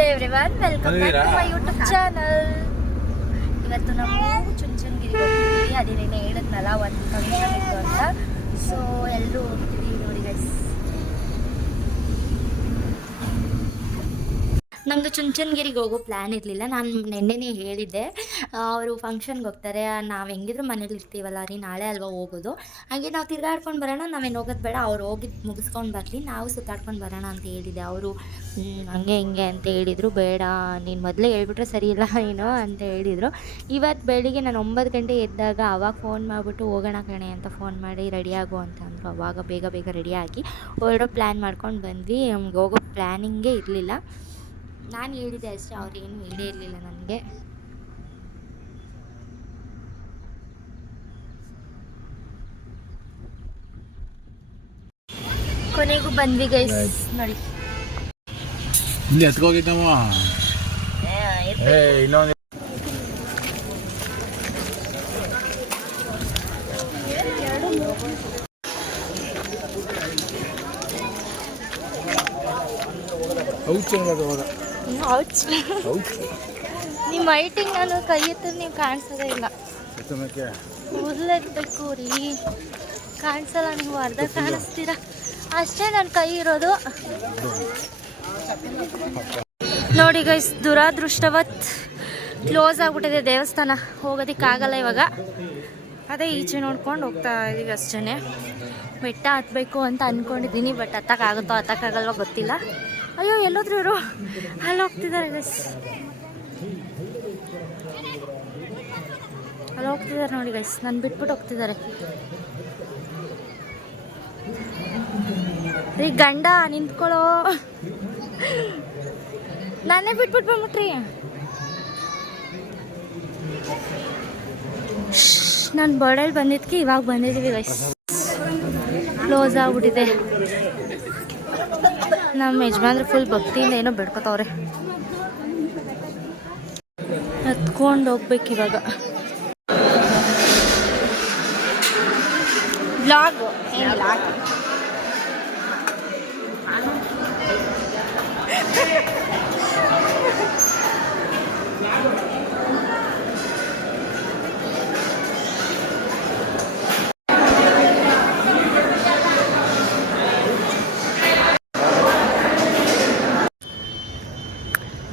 Hello everyone, welcome back to my YouTube channel. ಇವತ್ತು ನಾವು ಚುಂಚನಗಿರಿಗೆ ಹೋಗ್ತಿದ್ದೀವಿ. ಅದೇ ನೆನ್ನೆ ಹೇಳಿದ್ನಲ್ಲ, ಒಂದು ಫಂಕ್ಷನ್ ಇತ್ತು ಅಂತ. ಸೊ ಎಲ್ಲರೂ ಹೋಗ್ತಿದ್ದೀವಿ ನೋಡಿ ಗೈಸ್. ನಮ್ಮದು ಚುಂಚನಗಿರಿಗೆ ಹೋಗೋ ಪ್ಲ್ಯಾನ್ ಇರಲಿಲ್ಲ. ನಾನು ನೆನ್ನೆನೇ ಹೇಳಿದ್ದೆ, ಅವರು ಫಂಕ್ಷನ್ಗೆ ಹೋಗ್ತಾರೆ, ನಾವು ಹೆಂಗಿದ್ರು ಮನೇಲಿ ಇರ್ತೀವಲ್ಲ ರೀ, ನಾಳೆ ಅಲ್ವಾ ಹೋಗೋದು. ಹಾಗೆ ನಾವು ತಿರ್ಗಾಡ್ಕೊಂಡು ಬರೋಣ, ನಾವೇನು ಹೋಗೋದು ಬೇಡ, ಅವ್ರು ಹೋಗಿದ್ದು ಮುಗಿಸ್ಕೊಂಡು ಬರಲಿ, ನಾವು ಸುತ್ತಾಡ್ಕೊಂಡು ಬರೋಣ ಅಂತ ಹೇಳಿದ್ದೆ. ಅವರು ಹಂಗೆ ಹಿಂಗೆ ಅಂತ ಹೇಳಿದರು. ಬೇಡ, ನೀನು ಮೊದಲೇ ಹೇಳ್ಬಿಟ್ರೆ ಸರಿ ಇಲ್ಲ ಏನೋ ಅಂತ ಹೇಳಿದರು. ಇವತ್ತು ಬೆಳಿಗ್ಗೆ ನಾನು 9 ಗಂಟೆ ಎದ್ದಾಗ ಅವಾಗ ಫೋನ್ ಮಾಡಿಬಿಟ್ಟು ಹೋಗೋಣ ಕಣೆ ಅಂತ ಫೋನ್ ಮಾಡಿ ರೆಡಿಯಾಗು ಅಂತ ಅಂದರು. ಅವಾಗ ಬೇಗ ಬೇಗ ರೆಡಿಯಾಗಿ ಹೊರಡೋ ಪ್ಲ್ಯಾನ್ ಮಾಡ್ಕೊಂಡು ಬಂದ್ವಿ. ನಮ್ಗೆ ಹೋಗೋ ಪ್ಲ್ಯಾನಿಂಗೇ ಇರಲಿಲ್ಲ, ನಾನು ಹೇಳಿದೆ ಅಷ್ಟೇ, ಅವ್ರೇನು ಹೇಳೇ ಇರಲಿಲ್ಲ ನನಗೆ. ಕೊನೆಗೂ ಬಂದ್ವಿ ಗೈಸ್ ನೋಡಿ. ಇಲ್ಲಿ ಎತ್ಕೋಗಿದ್ದಮ್ಮ ಇನ್ನೊಂದು ನಿಮ್ಮ ಹೈಟಿಂಗ್ ನಾನು ಕೈ ಎತ್ತಿದ್ರೆ ನೀವು ಕಾಣಿಸೋದೇ ಇಲ್ಲ. ಉರ್ಲೆತ್ಬೇಕು ರೀ, ಕಾಣಿಸಲ್ಲ ನೀವು, ಅರ್ಧ ಕಾಣಿಸ್ತೀರ ಅಷ್ಟೇ ನನ್ನ ಕೈ ಇರೋದು. ನೋಡಿ ಗೈಸ್, ದುರಾದೃಷ್ಟವತ್ ಕ್ಲೋಸ್ ಆಗ್ಬಿಟ್ಟಿದೆ ದೇವಸ್ಥಾನ, ಹೋಗೋದಕ್ಕಾಗಲ್ಲ ಇವಾಗ. ಅದೇ ಈಚೆ ನೋಡ್ಕೊಂಡು ಹೋಗ್ತಾ ಇದೀವಿ ಅಷ್ಟೇ. ಬೆಟ್ಟ ಹತ್ತಬೇಕು ಅಂತ ಅಂದ್ಕೊಂಡಿದ್ದೀನಿ, ಬಟ್ ಹತ್ತಕ್ಕಾಗುತ್ತೋ ಹತ್ತಕ್ಕಾಗಲ್ವೋ ಗೊತ್ತಿಲ್ಲ. ಅಯ್ಯೋ, ಎಲ್ಲೋದ್ರು ಇವರು, ಅಲ್ಲಿ ಹೋಗ್ತಿದ್ದಾರೆ ಗೈಸ್, ಅಲ್ಲಿ ಹೋಗ್ತಿದ್ದಾರೆ ನೋಡಿ ಗೈಸ್, ನಾನು ಬಿಟ್ಬಿಟ್ಟು ಹೋಗ್ತಿದ್ದಾರೆ ರೀ. ಗಂಡ ನಿಂತ್ಕೊಳ್ಳೋ, ನಾನೇ ಬಿಟ್ಬಿಟ್ಟು ಬಂದ್ಬಿಟ್ರಿ. ನಾನು ಬರ್ಡೇಲಿ ಬಂದಿದ್ದಕ್ಕೆ ಇವಾಗ ಬಂದಿದ್ದೀವಿ ಗೈಸ್. ಕ್ಲೋಸ್ ಆಗ್ಬಿಟ್ಟಿದೆ. ನಮ್ಮ ಯಜಮಾನ್ರು ಫುಲ್ ಭಕ್ತಿಯಿಂದ ಏನೋ ಬೆಡ್ಕೊತವ್ರೆ. ಹತ್ಕೊಂಡು ಹೋಗ್ಬೇಕು ಇವಾಗ. ಬ್ಲಾಗ್ ಏನಿಲ್ಲ,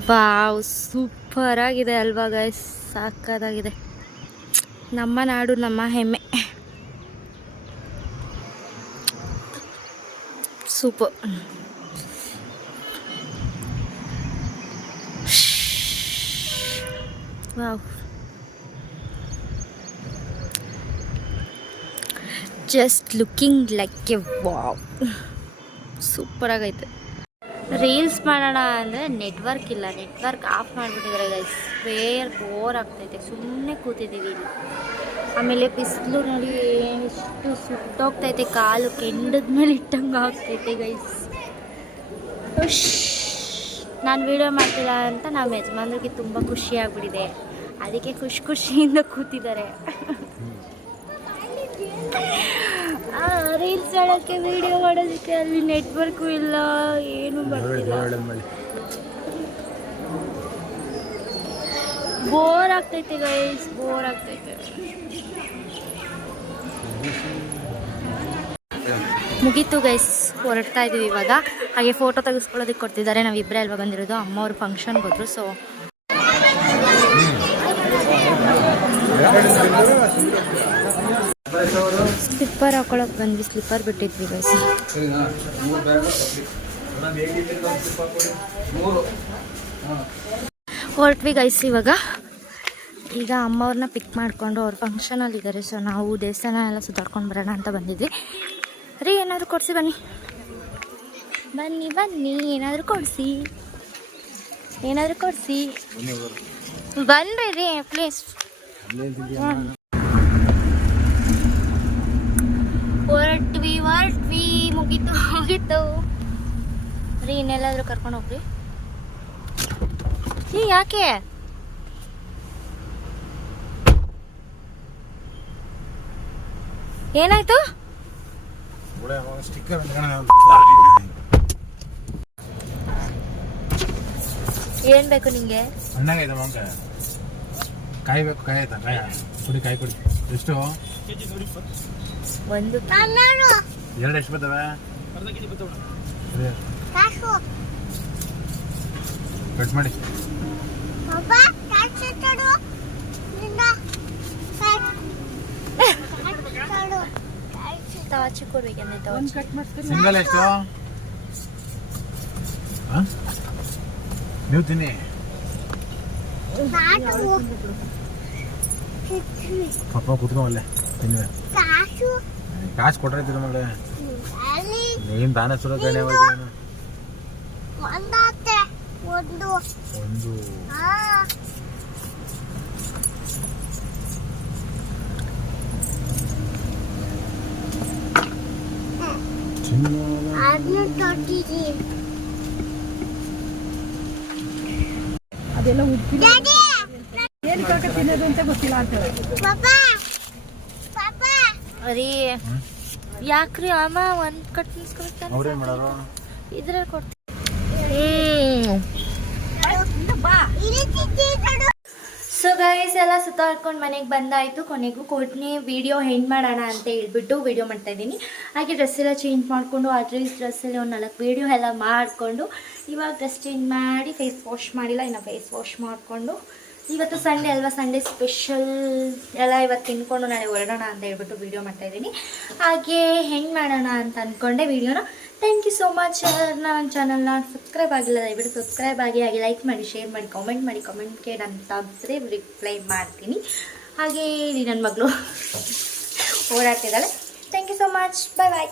ವಾವ್, ಸೂಪರ್ ಆಗಿದೆ ಅಲ್ವಾ ಗೈಸ್, ಸಾಕಾಗಿದೆ. ನಮ್ಮ ನಾಡು ನಮ್ಮ ಹೆಮ್ಮೆ, super. Wow, just looking like A wow, super ಆಗೈತೆ. ರೀಲ್ಸ್ ಮಾಡೋಣ ಅಂದರೆ ನೆಟ್ವರ್ಕ್ ಇಲ್ಲ, ನೆಟ್ವರ್ಕ್ ಆಫ್ ಮಾಡಿಬಿಟ್ಟಿದ್ದಾರೆ ಗೈಸ್. ಬೋರ್ ಆಗ್ತೈತೆ, ಸುಮ್ಮನೆ ಕೂತಿದ್ದೀವಿ ಇಲ್ಲಿ. ಆಮೇಲೆ ಬಿಸಿಲು ನೋಡಿ ಎಷ್ಟು ಸುಟ್ಟೋಗ್ತೈತೆ, ಕಾಲು ಕೆಂಡದ ಮೇಲೆ ಇಟ್ಟಂಗೆ ಆಗ್ತೈತೆ ಗೈಸ್. ನಾನು ವೀಡಿಯೋ ಮಾಡ್ತಿಲ್ಲ ಅಂತ ನಮ್ಮ ಯಜಮಾನ್ರಿಗೆ ತುಂಬ ಖುಷಿ ಆಗ್ಬಿಟ್ಟಿದೆ, ಅದಕ್ಕೆ ಖುಷಿಯಿಂದ ಕೂತಿದ್ದಾರೆ. ರೀಲ್ಸ್ ಮಾಡೋಕ್ಕೆ, ವಿಡಿಯೋ ಮಾಡೋದಕ್ಕೆ ಅಲ್ಲಿ ನೆಟ್ವರ್ಕು ಇಲ್ಲ, ಏನು ಬರ್ತಿಲ್ಲ. ಬೋರ್ ಆಗ್ತೈತೆ ಗೈಸ್, ಬೋರ್ ಆಗ್ತೈತೆ. ಮುಗೀತು ಗೈಸ್, ಹೊರಡ್ತಾ ಇದ್ದೀವಿ ಇವಾಗ. ಹಾಗೆ ಫೋಟೋ ತೆಗೆಸ್ಕೊಳ್ಳೋದಕ್ಕೆ ಕೊಡ್ತಿದ್ದಾರೆ, ನಾವಿಬ್ಬರೇ ಅಲ್ವಾ ಬಂದಿರೋದು. ಅಮ್ಮ ಅವರು ಫಂಕ್ಷನ್ಗೆ ಹೋದ್ರು, ಸೊ ಸ್ಲಿಪ್ಪರ್ ಹಾಕೊಳಕ್ಕೆ ಬಂದ್ವಿ, ಸ್ಲಿಪ್ಪರ್ ಬಿಟ್ಟಿದ್ವಿ ಗೈಸ್. ಹೊರಟ್ವಿ ಗೈಸ್ ಇವಾಗ. ಈಗ ಅಮ್ಮವ್ರನ್ನ ಪಿಕ್ ಮಾಡಿಕೊಂಡು ಅವ್ರು ಫಂಕ್ಷನಲ್ಲಿದ್ದಾರೆ, ಸೊ ನಾವು ದೇವಸ್ಥಾನ ಎಲ್ಲ ಸುತ್ತಾಡ್ಕೊಂಡು ಬರೋಣ ಅಂತ ಬಂದಿದ್ವಿ ರೀ. ಏನಾದರೂ ಕೊಡಿಸಿ ಬನ್ನಿ, ಬನ್ನಿ ಬನ್ನಿ, ಏನಾದರೂ ಕೊಡಿಸಿ, ಏನಾದರೂ ಕೊಡಿಸಿ, ಬನ್ನಿರಿ ರೀ ಪ್ಲೀಸ್. ಹೊರಟ್ವಿ ಮುಗೀತು ರೀ. ಇನ್ನೆಲ್ಲಾದರೂ ಕರ್ಕೊಂಡು ಹೋಗ್ರಿ. ಯಾಕೆ ಏನಾಯ್ತು? ಏನು ಬೇಕು ನಿಂಗೆ? ಹಣ್ಣಾಗೈತೆ ಮಂಕ ಕಾಯಿ ಬೇಕು. ಕಾಯಿ ಆಯ್ತಾ? ಕಾಯಿ ಕುಡಿ, ಕಾಯಿ ಕುಡಿ. ಎಷ್ಟು? ಒಂದು ಎರಡು ಎಷ್ಟು ಬರ್ತವೆ? ಕಟ್ ಮಾಡಿ. ತಾಚಿ ಕೊಡ್ಬೇಕಂದ್ರೆ ಸಿಂಗಲ್ ಎಷ್ಟು? ನೀವು ತಿನ್ನಿ. ಪಪ್ಪ ಕುತ್ಕೊಂಬಲ್ಲೇ ತಿನ್ನುವೆ. ಕಾಸು ಕೊಟ್ರೆ ತಿನ್ನ ಮಗಳೇ. ನೀನ್ ತಾನೇ ಸುರ ಕಣೆ ಒಂದು ಅದೆಲ್ಲ ಉಪ್ಪು ಏನು ತಿನ್ನೋದು ಅಂತ ಗೊತ್ತಿಲ್ಲ ಅಂತಾರೆ. ಅರಿ ಯಾಕ್ರಿ ಅಮ್ಮ ಒಂದು ಕಟ್ ನಿಲ್ಸ್ಕೊಳ್ತಾನೆ. ಅವ್ರೇನ್ ಮಾಡೋರು? ಇದ್ರಲ್ಲಿ ಕೊಡ್ತೀನಿ. ಸೊ ಗೈಸ್ ಎಲ್ಲ ಸುತ್ತಾಡ್ಕೊಂಡು ಮನೆಗೆ ಬಂದಾಯಿತು. ಕೊನೆಗೂ ಕೊಡ್ನಿ ವಿಡಿಯೋ ಹೆಂಗೆ ಮಾಡೋಣ ಅಂತ ಹೇಳ್ಬಿಟ್ಟು ವಿಡಿಯೋ ಮಾಡ್ತಾಯಿದ್ದೀನಿ. ಹಾಗೆ ಡ್ರೆಸ್ ಎಲ್ಲ ಚೇಂಜ್ ಮಾಡಿಕೊಂಡು ಡ್ರೆಸ್ಸಲ್ಲಿ ಒಂದು 4 ವಿಡಿಯೋ ಎಲ್ಲ ಮಾಡಿಕೊಂಡು ಇವಾಗ ಡ್ರೆಸ್ ಚೇಂಜ್ ಮಾಡಿ ಫೇಸ್ ವಾಶ್ ಮಾಡಿಲ್ಲ, ಇನ್ನು ಫೇಸ್ ವಾಶ್ ಮಾಡಿಕೊಂಡು ಇವತ್ತು ಸಂಡೇ ಅಲ್ವಾ, ಸಂಡೇ ಸ್ಪೆಷಲ್ ಎಲ್ಲ ಇವತ್ತು ತಿನ್ಕೊಂಡು ನಾಳೆ ಹೊರಡೋಣ ಅಂತ ಹೇಳ್ಬಿಟ್ಟು ವಿಡಿಯೋ ಮಾಡ್ತಾಯಿದ್ದೀನಿ. ಹಾಗೆ ಹೆಂಗೆ ಮಾಡೋಣ ಅಂತ ಅಂದ್ಕೊಂಡೆ ವಿಡಿಯೋನ. Thank you so much. ನನ್ನ ಚಾನಲ್ನ ಸಬ್ಸ್ಕ್ರೈಬ್ ಆಗಿಲ್ಲ ದಯವಿಟ್ಟು ಸಬ್ಸ್ಕ್ರೈಬ್ ಆಗಿ, ಹಾಗೆ ಲೈಕ್ ಮಾಡಿ, ಶೇರ್ ಮಾಡಿ, ಕಾಮೆಂಟ್ ಮಾಡಿ. ಕಾಮೆಂಟ್ಗೆ ನಾನು ತೆಗೆದ್ರೆ ರಿಪ್ಲೈ ಮಾಡ್ತೀನಿ. ಹಾಗೆ ನನ್ನ ಮಗಳು ಓಡಾಡ್ತಿದ್ದಾಳೆ. Thank you so much. Bye bye.